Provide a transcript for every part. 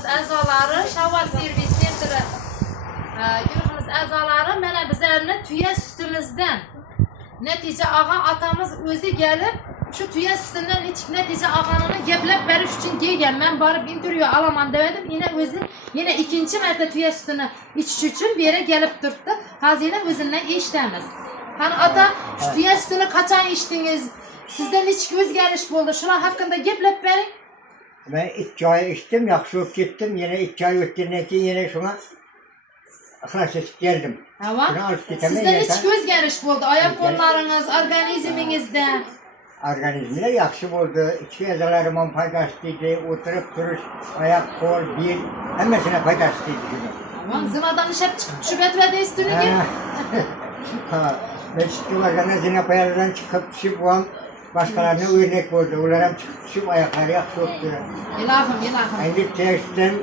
guruhimiz a'zolari, Shavvat servis sentri guruhimiz a'zolari mana bizlarni tuya sutimizdan natija olgan atamiz o'zi kelib shu tuya sutidan ichib natija olganini gaplab berish uchun kelgan. Men borib intervyu olaman dedim. Yine ikinchi marta tuya sutini ichish uchun bu yerga kelib turibdi. Hozir o'zidan eshitamiz. Qani ata, shu tuya sutini qachon ichdingiz? Sizda nechik o'zgarish bo'ldi? Shular haqida gaplab bering. Ben 2 ay içtim, yaxşı olup gittim. Yine 2 ay öttiğinden keyin yine şuna ıhlas etip geldim. Tamam. Şuna alıp gitmem Sizda yeter. nechik o'zgarish bo'ldi? Oyoq qo'llaringiz, organizmingizda. Organizmine yaxşı oldu. İçki ezalarımın faydasıydı. Oturup duruş, ayak, kol, bir, hemmesine faydasıydı. Tamam. Zinadan ishab chiqib tushib yotibsiz tuniga. Mescid duvarlarına zina payarından çıkıp düşüp olan başkalarına örnek oldu. Onlar hem çıkıp düşüp ayakları yaxşı oldu. Ilohim. Endi testten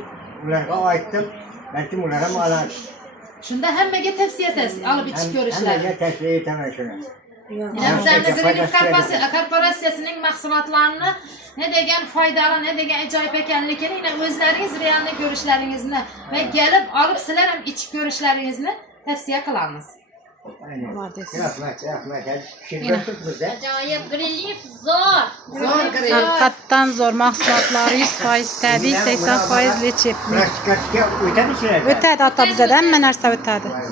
ularga aytdim. Belki ular ham oladi. Shunda hammaga tavsiya etasiz, olib ichib ko'rishlari. Hammaga tavsiya etaman shuni. Bizlarning Greenleaf korporatsiyasining mahsulotlarini ne degan foydali, ne degan ajoyib ekanligini yine o'zlaringiz realni ko'rishlaringizni va kelib olib sizlar ham ichib ko'rishlaringizni tavsiya qilamiz. Rahmat. Ajoyib Greenleaf zo'r. Haqiqatdan zo'r mahsulotlar 100% tabiiy, 80% lechepli. Plastikasiga o'tadi sizlar. O'tadi ota, bizada hamma narsa o'tadi.